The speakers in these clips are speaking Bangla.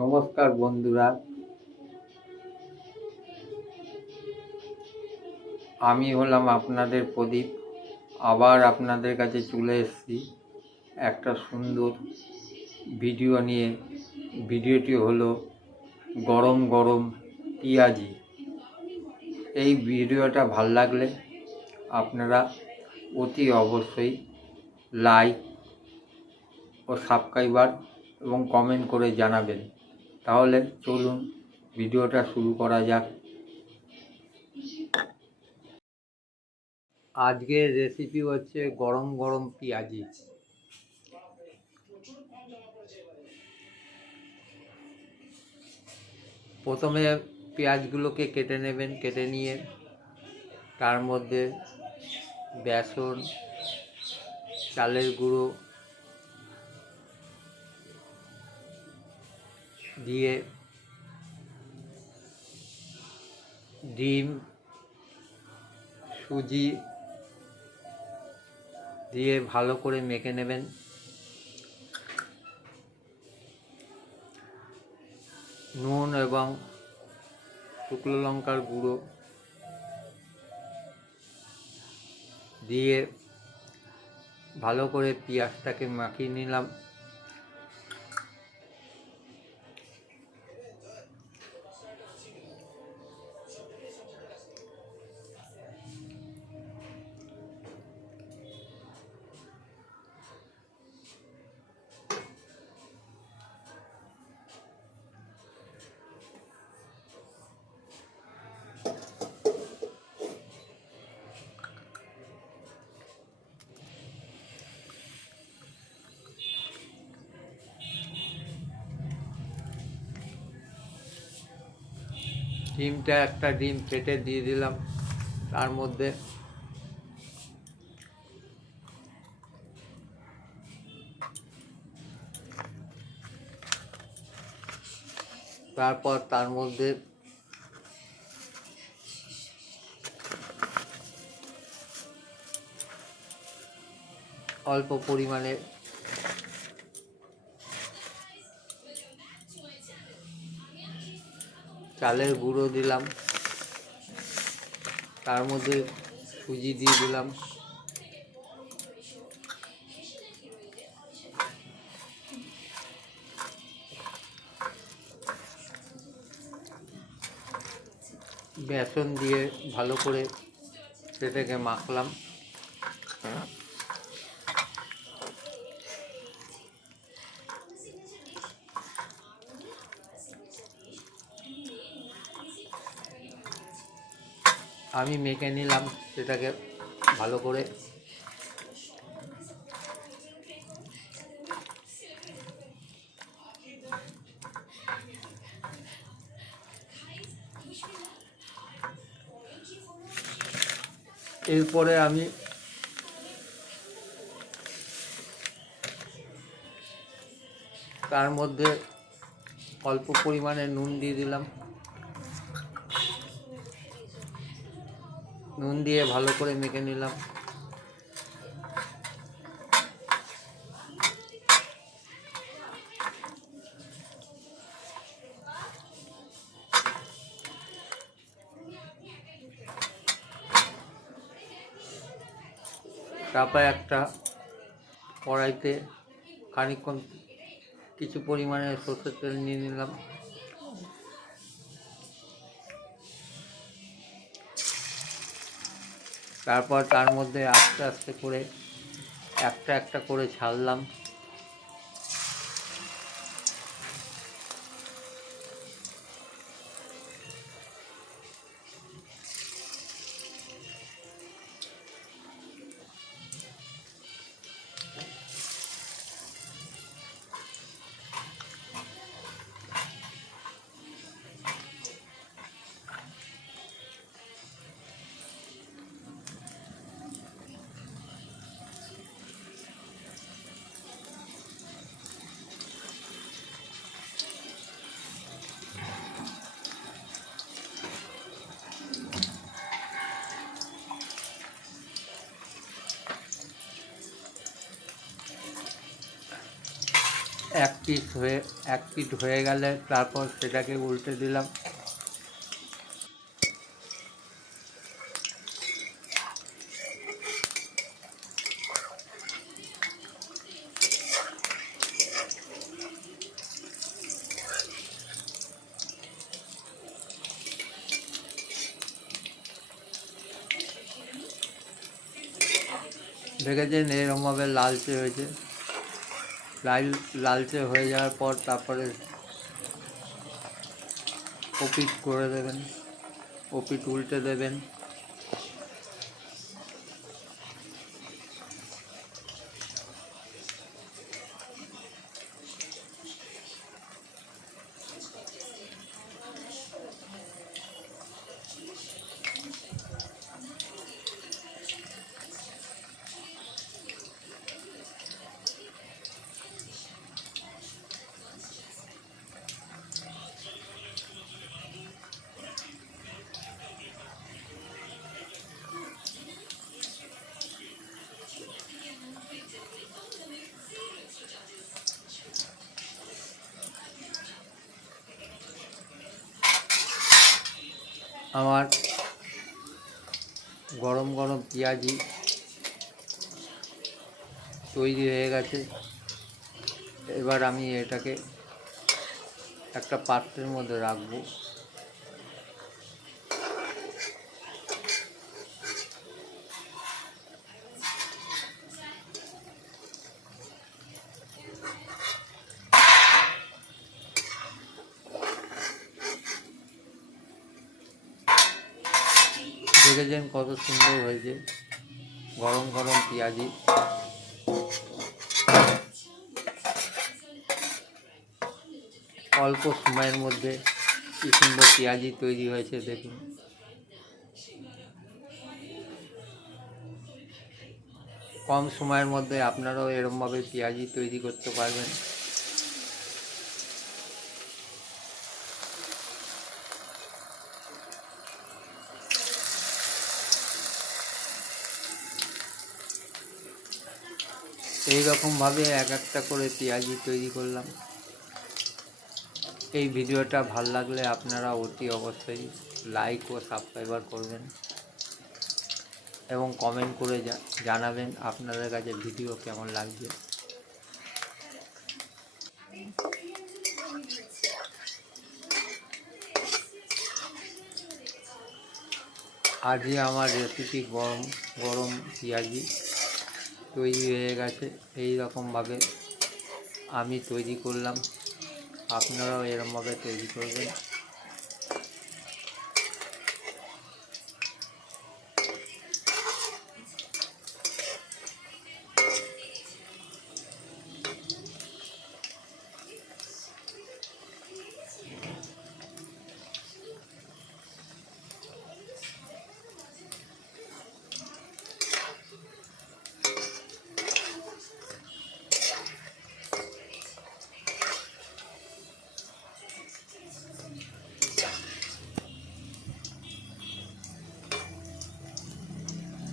নমস্কার, বন্ধুরা। আমি হলাম আপনাদের প্রদীপ। আবার আপনাদের কাছে চলে এসেছি একটা সুন্দর ভিডিও নিয়ে। ভিডিওটি হলো গরম গরম পেঁয়াজি। এই ভিডিওটা ভালো লাগলে আপনারা অতি অবশ্যই লাইক ও সাবস্ক্রাইবার এবং কমেন্ট করে জানাবেন। তাহলে চলুন ভিডিওটা শুরু করা যাক। আজকের রেসিপি হচ্ছে গরম গরম পেঁয়াজি। প্রথমে পেঁয়াজগুলোকে কেটে নেবেন, কেটে নিয়ে তার মধ্যে বেসন, চালের গুঁড়ো দিয়ে ডিম, সুজি দিয়ে ভালো করে মেখে নেবেন। নুন এবং শুকনো লঙ্কার গুঁড়ো দিয়ে ভালো করে পেঁয়াজটাকে মাখিয়ে নিলাম। ডিমটা একটা ডিম ফেটে দিয়ে দিলাম তার মধ্যে। তারপর তার মধ্যে অল্প পরিমাণে চালের গুঁড়ো দিলাম। তার মধ্যে সুজি দিয়ে দিলাম। বেসন দিয়ে ভালো করে সেটাকে মাখলাম। আমি মেখে নিলাম সেটাকে ভালো করে। এরপরে আমি তার মধ্যে অল্প পরিমাণে নুন দিয়ে দিলাম। নুন দিয়ে ভালো করে মেখে নিলাম। তারপরে একটা কড়াইতে খানিকক্ষণ কিছু পরিমাণে সর্ষের তেল নিয়ে নিলাম। তারপর তার মধ্যে আস্তে আস্তে করে একটা একটা করে ছাড়লাম। এক পিস হয়ে, এক পিট হয়ে গেলে তারপর সেটাকে উল্টে দিলাম। দেখেছেন এরকমভাবে লালচে হয়েছে। লাল লালচে হয়ে যাওয়ার পর তারপরে ওপিট করে দেবেন ওপিট উল্টে দেবেন। আমার গরম গরম পেঁয়াজি তৈরি হয়ে গেছে। এবার আমি এটাকে একটা পাত্রের মধ্যে রাখব। দেখেছেন কত সুন্দর হয়েছে। গরম গরম পেঁয়াজি। অল্প সময়ের মধ্যে কি সুন্দর পেঁয়াজি তৈরি হয়েছে, দেখুন। কম সময়ের মধ্যে আপনারাও এরমভাবে পেঁয়াজি তৈরি করতে পারবেন। এই রকমভাবে এক একটা করে পেঁয়াজি তৈরি করলাম। এই ভিডিওটা ভালো লাগলে আপনারা অতি অবশ্যই লাইক ও সাবস্ক্রাইবার করবেন এবং কমেন্ট করে জানাবেন আপনাদের কাছে ভিডিও কেমন লাগছে। আজই আমার রেসিপি গরম গরম পেঁয়াজি। তৈরি হয়ে গেছে এই রকমভাবে আমি তৈরি করলাম। আপনারাও এরমভাবে তৈরি করবেন।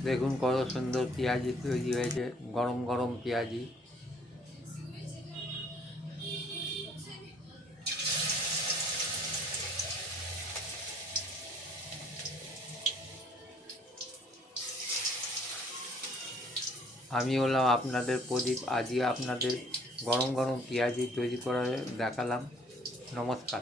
দেখুন কত সুন্দর পেঁয়াজি তৈরি হয়েছে, গরম গরম পেঁয়াজি। আমি হলাম আপনাদের প্রদীপ, আজকে আপনাদের গরম গরম পেঁয়াজি তৈরি করে দেখালাম। নমস্কার।